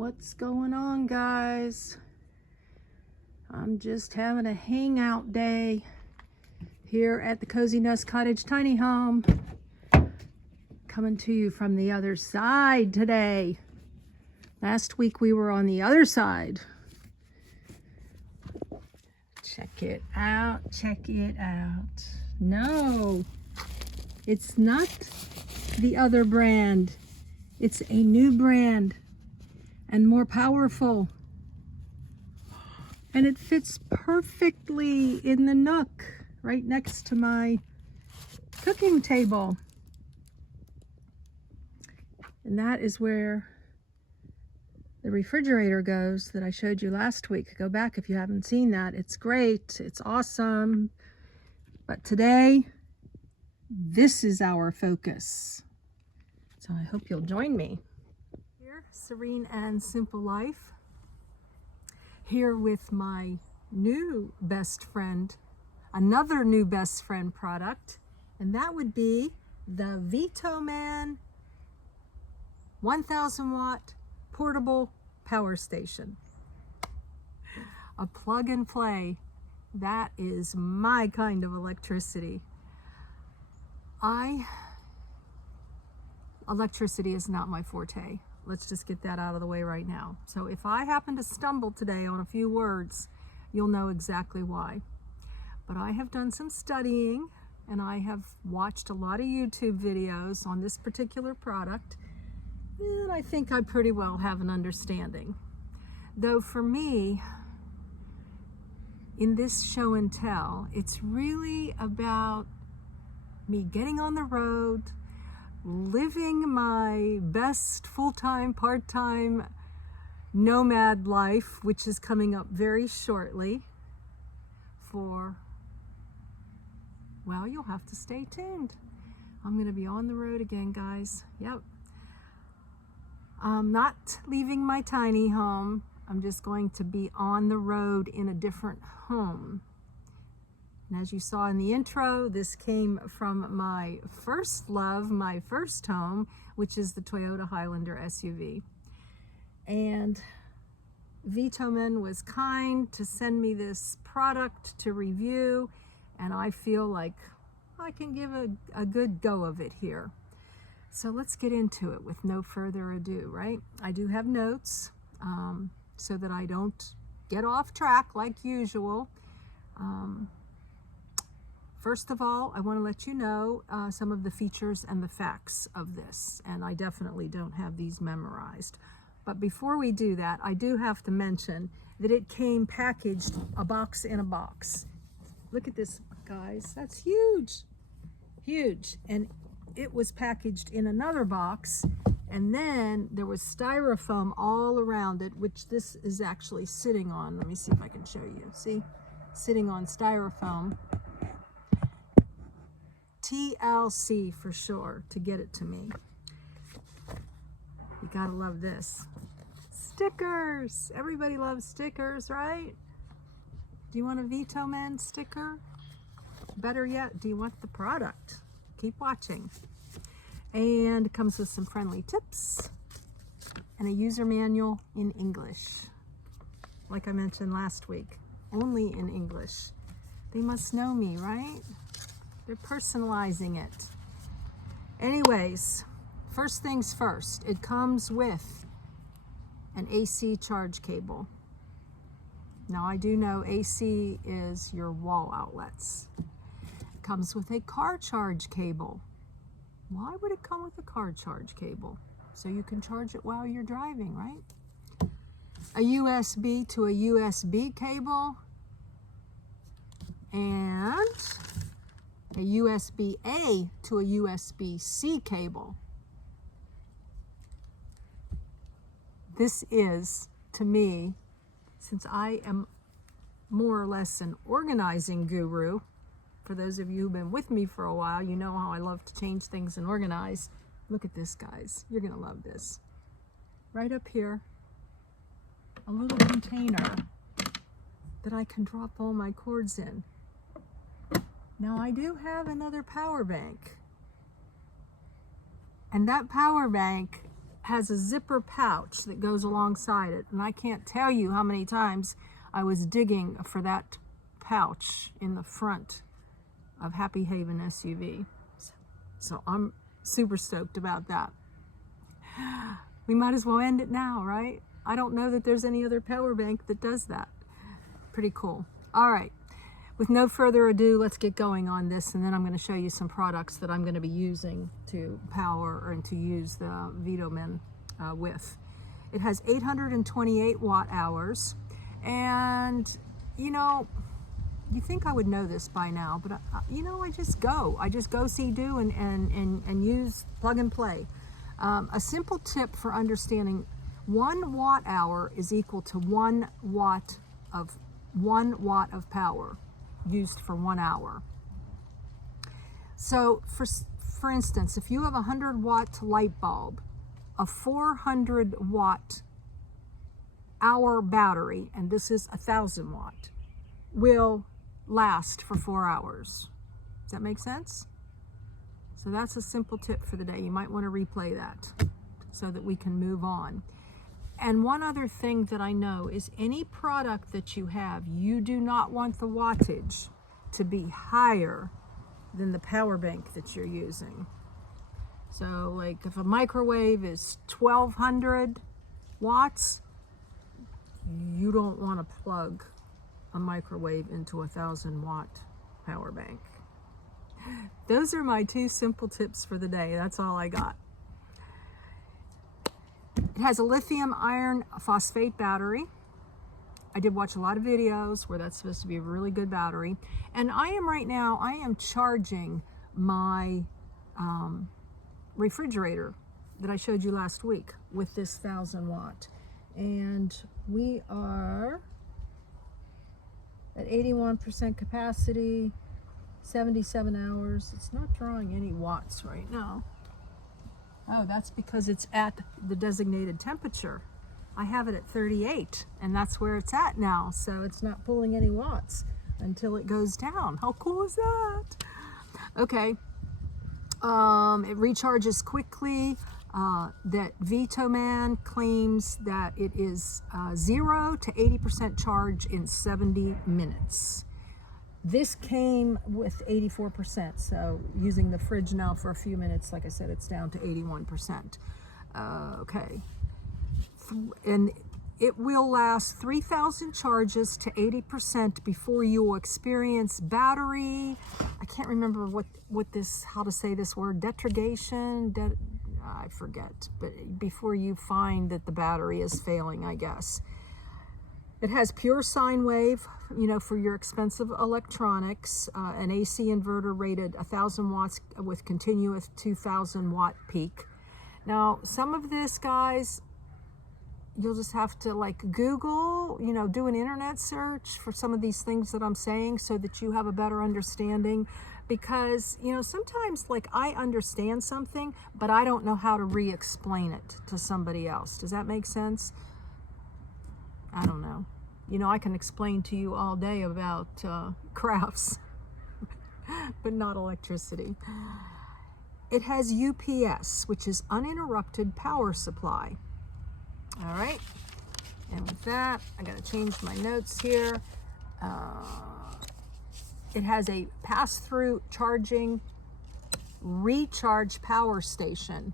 What's going on, guys? I'm just having a hangout day here at the Cozy Nest Cottage tiny home. Coming to you from the other side today. Last week we were on the other side. Check it out, check it out. No, it's not the other brand. It's a new brand and more powerful. And it fits perfectly in the nook right next to my cooking table. And that is where the refrigerator goes that I showed you last week. Go back if you haven't seen that. It's great, it's awesome. But today, this is our focus. So I hope you'll join me. Here, Serene and Simple Life. Here with my new best friend, another new best friend product, and that would be the Vtoman 1000 watt portable power station. A plug and play. That is my kind of electricity. Electricity is not my forte. Let's just get that out of the way right now. So if I happen to stumble today on a few words, you'll know exactly why. But I have done some studying and I have watched a lot of YouTube videos on this particular product, and I think I pretty well have an understanding. Though for me, in this show and tell, it's really about me getting on the road, living my best full-time, part-time nomad life, which is coming up very shortly for, well, you'll have to stay tuned. I'm going to be on the road again, guys. Yep. I'm not leaving my tiny home. I'm just going to be on the road in a different home. And as you saw in the intro, this came from my first love, my first home, which is the Toyota Highlander SUV. And Vtoman was kind to send me this product to review, and I feel like I can give a good go of it here. So let's get into it with no further ado, right? I do have notes so that I don't get off track like usual. First of all, I want to let you know some of the features and the facts of this, and I definitely don't have these memorized. But before we do that, I do have to mention that it came packaged a box in a box. Look at this, guys. That's huge. Huge. And it was packaged in another box, and then there was styrofoam all around it, which this is actually sitting on. Let me see if I can show you. See? Sitting on styrofoam. TLC for sure to get it to me. You gotta love this. Stickers! Everybody loves stickers, right? Do you want a Vtoman sticker? Better yet, do you want the product? Keep watching. And it comes with some friendly tips and a user manual in English. Like I mentioned last week, only in English. They must know me, right? They're personalizing it. Anyways, first things first, it comes with an AC charge cable. Now I do know AC is your wall outlets. It comes with a car charge cable. Why would it come with a car charge cable? So you can charge it while you're driving, right? A USB to a USB cable, and a USB-A to a USB-C cable. This is, to me, since I am more or less an organizing guru, for those of you who've been with me for a while, you know how I love to change things and organize. Look at this, guys. You're gonna love this. Right up here, a little container that I can drop all my cords in. Now I do have another power bank, and that power bank has a zipper pouch that goes alongside it. And I can't tell you how many times I was digging for that pouch in the front of Happy Haven SUV. So I'm super stoked about that. We might as well end it now, right? I don't know that there's any other power bank that does that. Pretty cool. All right, with no further ado, let's get going on this, and then I'm going to show you some products that I'm going to be using to power and to use the Vtoman with. It has 828 watt hours, and you know, you think I would know this by now, but you know, I just go see do and use, plug and play. A simple tip for understanding: 1 watt hour is equal to 1 watt of power used for 1 hour. So for instance, if you have a 100 watt light bulb, a 400 watt hour battery, and this is 1,000 watt, will last for 4 hours. Does that make sense? So that's a simple tip for the day. You might want to replay that so that we can move on. And one other thing that I know is any product that you have, you do not want the wattage to be higher than the power bank that you're using. So like if a microwave is 1,200 watts, you don't want to plug a microwave into a 1,000 watt power bank. Those are my 2 simple tips for the day. That's all I got. It has a lithium iron phosphate battery. I did watch a lot of videos where that's supposed to be a really good battery. And I am charging my refrigerator that I showed you last week with this 1,000 watt. And we are at 81% capacity, 77 hours. It's not drawing any watts right now. Oh, that's because it's at the designated temperature. I have it at 38, and that's where it's at now. So it's not pulling any watts until it goes down. How cool is that? Okay. It recharges quickly. That Vtoman claims that it is 0 to 80% charge in 70 minutes. This came with 84%, so using the fridge now for a few minutes, like I said, it's down to 81%. Okay. And it will last 3,000 charges to 80% before you will experience battery. I can't remember how to say this word, degradation, I forget, but before you find that the battery is failing, I guess. It has pure sine wave, you know, for your expensive electronics, an AC inverter rated 1,000 watts with continuous 2,000 watt peak. Now, some of this, guys, you'll just have to like Google, you know, do an internet search for some of these things that I'm saying so that you have a better understanding. Because, you know, sometimes like I understand something, but I don't know how to re-explain it to somebody else. Does that make sense? I don't know. You know, I can explain to you all day about crafts, but not electricity. It has UPS, which is uninterrupted power supply. All right. And with that, I got to change my notes here. It has a pass-through charging recharge power station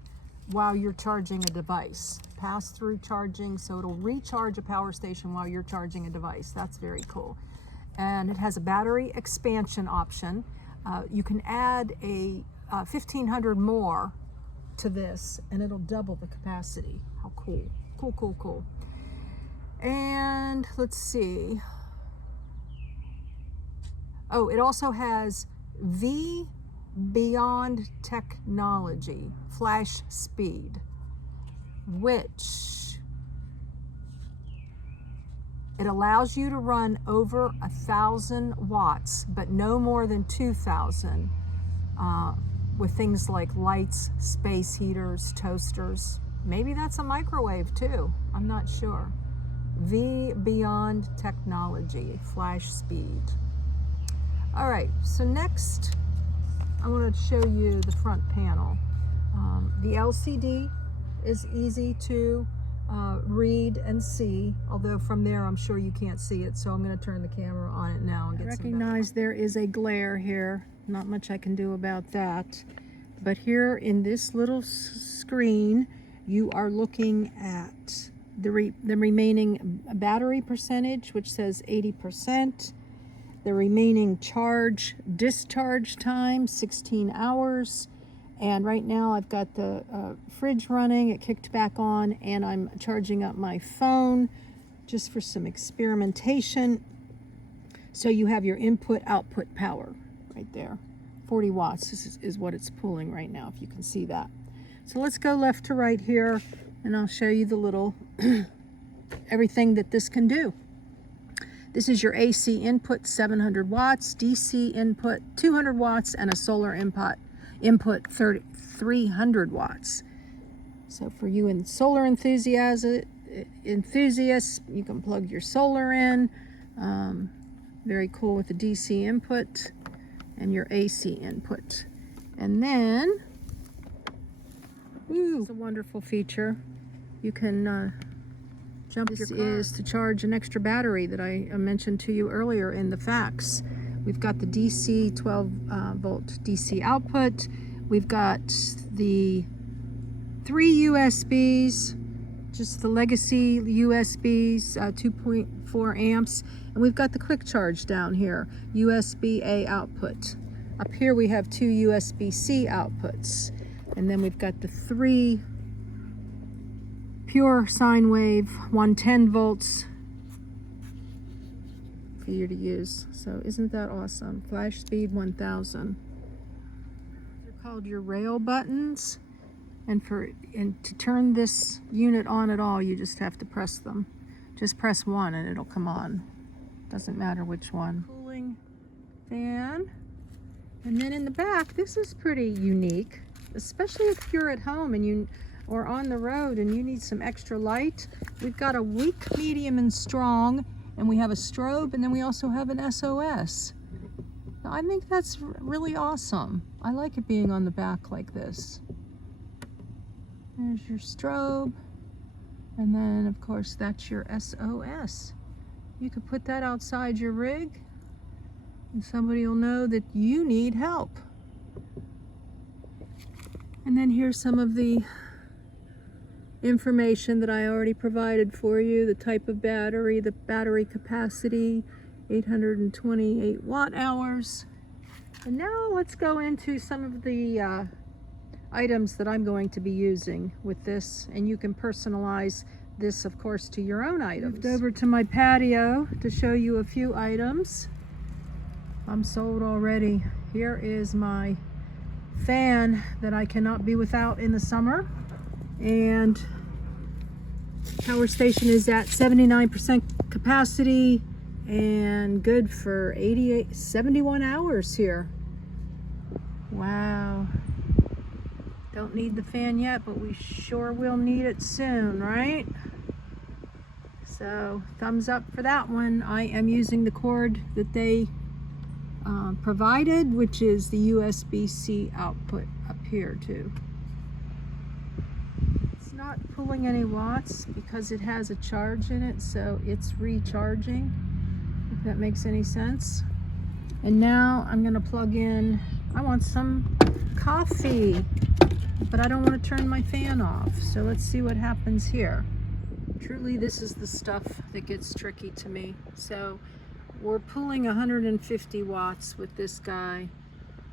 while you're charging a device. Pass-through charging, so it'll recharge a power station while you're charging a device. That's very cool. And it has a battery expansion option. You can add a 1,500 more to this, and it'll double the capacity. How cool. Cool, cool, cool. And let's see. Oh, it also has Beyond Technology flash speed, which it allows you to run over 1,000 watts, but no more than 2,000 with things like lights, space heaters, toasters. Maybe that's a microwave too. I'm not sure. Beyond Technology, flash speed. All right, so next I want to show you the front panel. The LCD is easy to read and see, although from there I'm sure you can't see it, so I'm going to turn the camera on it now and get some. Recognize there is a glare here. Not much I can do about that. But here in this little screen, you are looking at the remaining battery percentage, which says 80%. The remaining discharge time, 16 hours. And right now I've got the fridge running, it kicked back on, and I'm charging up my phone just for some experimentation. So you have your input-output power right there. 40 watts is what it's pulling right now, if you can see that. So let's go left to right here, and I'll show you the little everything that this can do. This is your AC input, 700 watts, DC input, 200 watts, and a solar input 300 watts. So for you solar enthusiasts, you can plug your solar in. Very cool with the DC input and your AC input. And then, ooh, it's a wonderful feature. You can jump your car. This is to charge an extra battery that I mentioned to you earlier in the facts. We've got the DC 12 volt DC output. We've got the 3 USBs, just the legacy USBs, 2.4 amps. And we've got the quick charge down here, USB-A output. Up here we have 2 USB-C outputs. And then we've got the 3 pure sine wave, 110 volts for you to use. So isn't that awesome? Flash speed 1000. They're called your rail buttons. And to turn this unit on at all, you just have to press them. Just press one and it'll come on. Doesn't matter which one. Cooling fan. And then in the back, this is pretty unique, especially if you're at home and or on the road and you need some extra light. We've got a weak, medium, and strong, and we have a strobe, and then we also have an SOS. Now, I think that's really awesome. I like it being on the back like this. There's your strobe, and then of course that's your SOS. You could put that outside your rig and somebody will know that you need help. And then here's some of the information that I already provided for you, the type of battery, the battery capacity, 828 watt hours. And now let's go into some of the items that I'm going to be using with this, and you can personalize this, of course, to your own items. Moved over to my patio to show you a few items. I'm sold already. Here is my fan that I cannot be without in the summer, and power station is at 79% capacity and good for 71 hours here. Wow. Don't need the fan yet, but we sure will need it soon, right? So thumbs up for that one. I am using the cord that they provided, which is the USB-C output up here too. It's not pulling any watts because it has a charge in it, so it's recharging, if that makes any sense. And now I'm gonna plug in, I want some coffee, but I don't want to turn my fan off. So let's see what happens here. Truly, this is the stuff that gets tricky to me. So we're pulling 150 watts with this guy,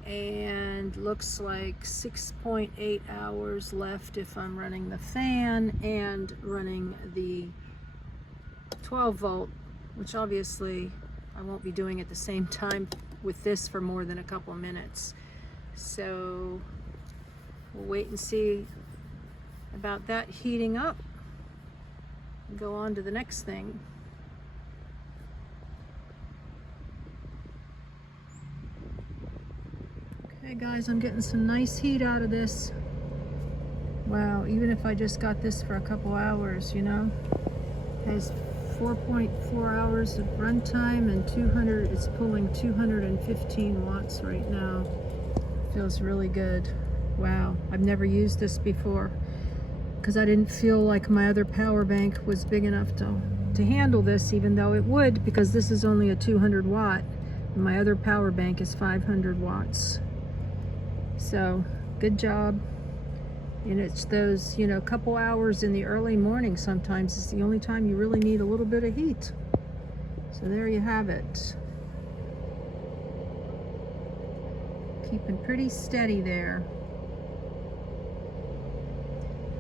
and looks like 6.8 hours left if I'm running the fan and running the 12 volt, which obviously I won't be doing at the same time with this for more than a couple minutes. So we'll wait and see about that heating up and go on to the next thing. Okay guys, I'm getting some nice heat out of this. Wow, even if I just got this for a couple hours, you know, it has 4.4 hours of runtime and it's pulling 215 watts right now. Feels really good. Wow, I've never used this before. because I didn't feel like my other power bank was big enough to handle this, even though it would, because this is only a 200 watt and my other power bank is 500 watts. So good job. And it's those, you know, couple hours in the early morning sometimes is the only time you really need a little bit of heat. So there you have it. Keeping pretty steady there.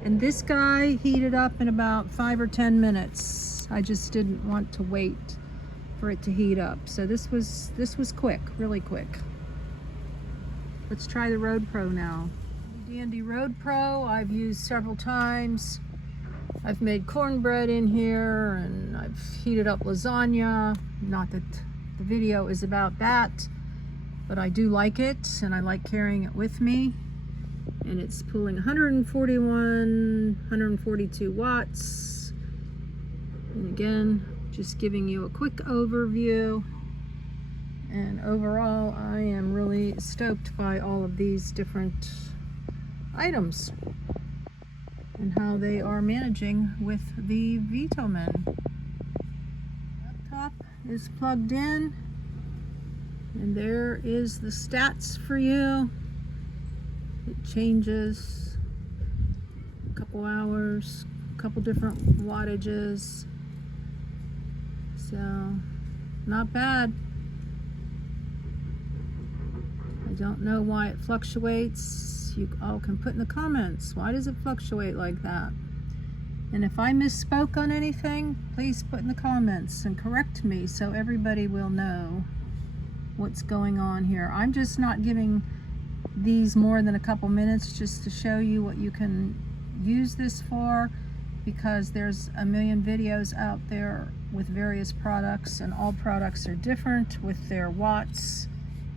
And this guy heated up in about 5 or 10 minutes. I just didn't want to wait for it to heat up. So this was quick, really quick. Let's try the Road Pro now. Dandy Road Pro I've used several times. I've made cornbread in here and I've heated up lasagna. Not that the video is about that, but I do like it and I like carrying it with me. And it's pulling 141, 142 watts. And again, just giving you a quick overview. And overall, I am really stoked by all of these different items and how they are managing with the Vtoman. Laptop is plugged in, and there is the stats for you. It changes a couple hours, a couple different wattages, so not bad. I don't know why it fluctuates. You all can put in the comments, why does it fluctuate like that? And if I misspoke on anything, please put in the comments and correct me so everybody will know what's going on here. I'm just not giving these more than a couple minutes just to show you what you can use this for, because there's a million videos out there with various products, and all products are different with their watts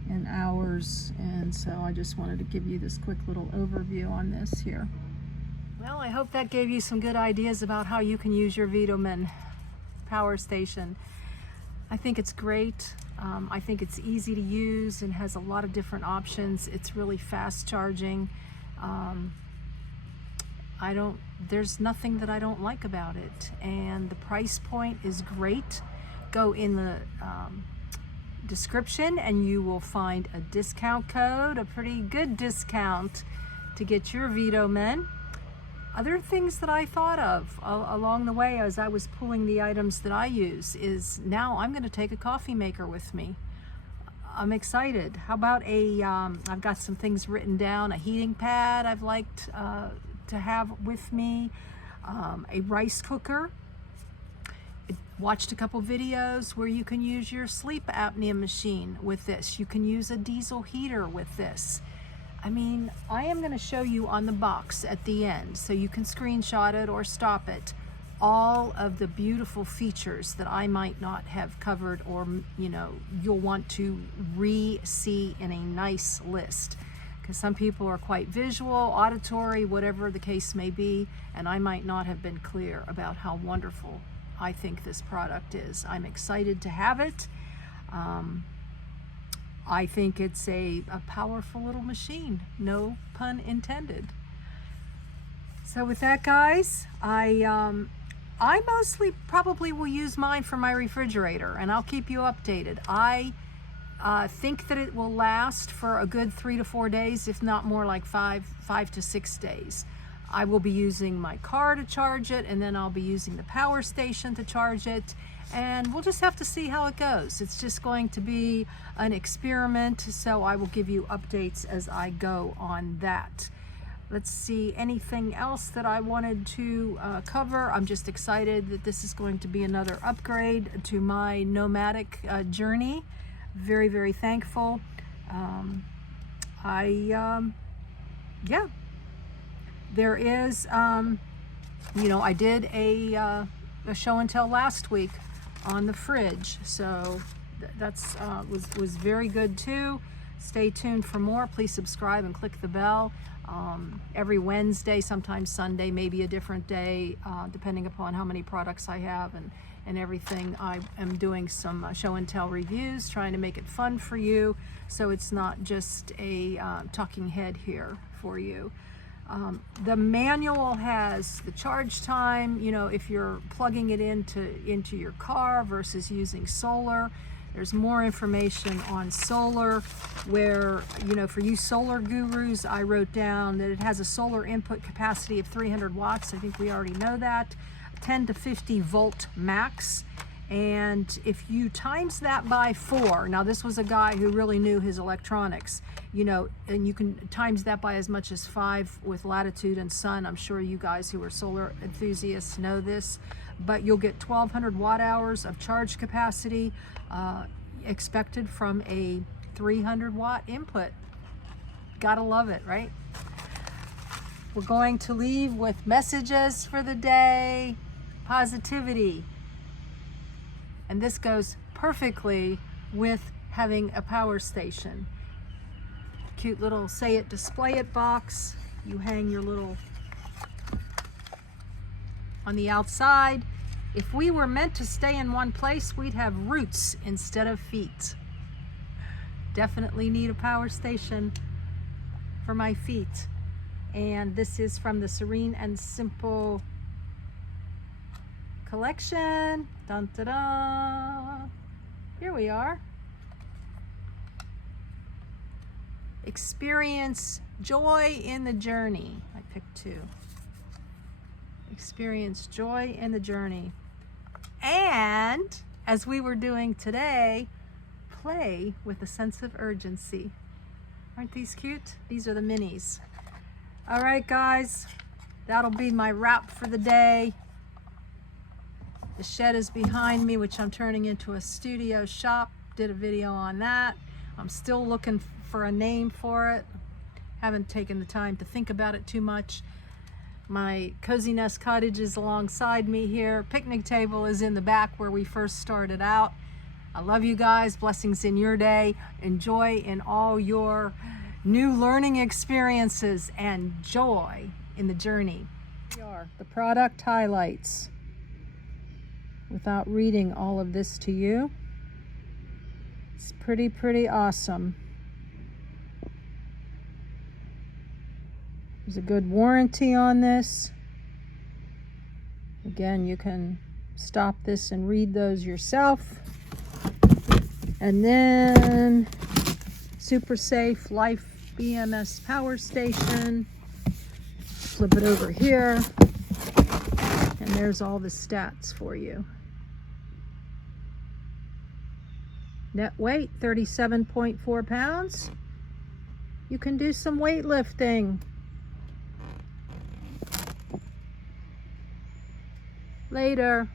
and hours, and so I just wanted to give you this quick little overview on this here. Well, I hope that gave you some good ideas about how you can use your Vtoman Power Station. I think it's great. I think it's easy to use and has a lot of different options. It's really fast charging. There's nothing that I don't like about it, and the price point is great. Go in the description and you will find a discount code, a pretty good discount to get your Vtoman. Other things that I thought of along the way as I was pulling the items that I use is now I'm going to take a coffee maker with me. I'm excited. How about I've got some things written down, a heating pad I've liked to have with me, a rice cooker. Watched a couple videos where you can use your sleep apnea machine with this. You can use a diesel heater with this. I mean, I am going to show you on the box at the end, so you can screenshot it or stop it, all of the beautiful features that I might not have covered, or you know, you'll want to re-see in a nice list, because some people are quite visual, auditory, whatever the case may be, and I might not have been clear about how wonderful I think this product is. I'm excited to have it. I think it's a powerful little machine, no pun intended. So with that, guys, I mostly probably will use mine for my refrigerator, and I'll keep you updated. I think that it will last for a good 3 to 4 days, if not more, like 5 to 6 days. I will be using my car to charge it, and then I'll be using the power station to charge it, and we'll just have to see how it goes. It's just going to be an experiment, so I will give you updates as I go on that. Let's see, anything else that I wanted to cover? I'm just excited that this is going to be another upgrade to my nomadic journey. Very, very thankful. Yeah. There is, you know, I did a show and tell last week on the fridge, so that's was very good too. Stay tuned for more. Please subscribe and click the bell. Every Wednesday, sometimes Sunday, maybe a different day, depending upon how many products I have and everything. I am doing some show and tell reviews, trying to make it fun for you, so it's not just a talking head here for you. The manual has the charge time, you know, if you're plugging it into your car versus using solar. There's more information on solar where, you know, for you solar gurus, I wrote down that it has a solar input capacity of 300 watts. I think we already know that. 10 to 50 volt max. And if you times that by 4, now this was a guy who really knew his electronics, you know, and you can times that by as much as 5 with latitude and sun. I'm sure you guys who are solar enthusiasts know this, but you'll get 1200 watt hours of charge capacity expected from a 300 watt input. Gotta love it, right? We're going to leave with messages for the day, positivity. And this goes perfectly with having a power station. Cute little say it, display it box. You hang your little on the outside. If we were meant to stay in one place, we'd have roots instead of feet. Definitely need a power station for my feet. And this is from the Serene and Simple collection. Dun, da, da. Here we are. Experience joy in the journey. I picked 2. Experience joy in the journey. And as we were doing today, play with a sense of urgency. Aren't these cute? These are the minis. All right, guys, that'll be my wrap for the day. The shed is behind me, which I'm turning into a studio shop. Did a video on that. I'm still looking for a name for it. Haven't taken the time to think about it too much. My Cozy Nest cottage is alongside me here. Picnic table is in the back where we first started out. I love you guys. Blessings in your day. Enjoy in all your new learning experiences and joy in the journey. Here we are, the product highlights. Without reading all of this to you, it's pretty awesome. There's a good warranty on this. Again, you can stop this and read those yourself. And then super safe life BMS power station. Flip it over here. And there's all the stats for you. Net weight, 37.4 pounds. You can do some weightlifting. Later.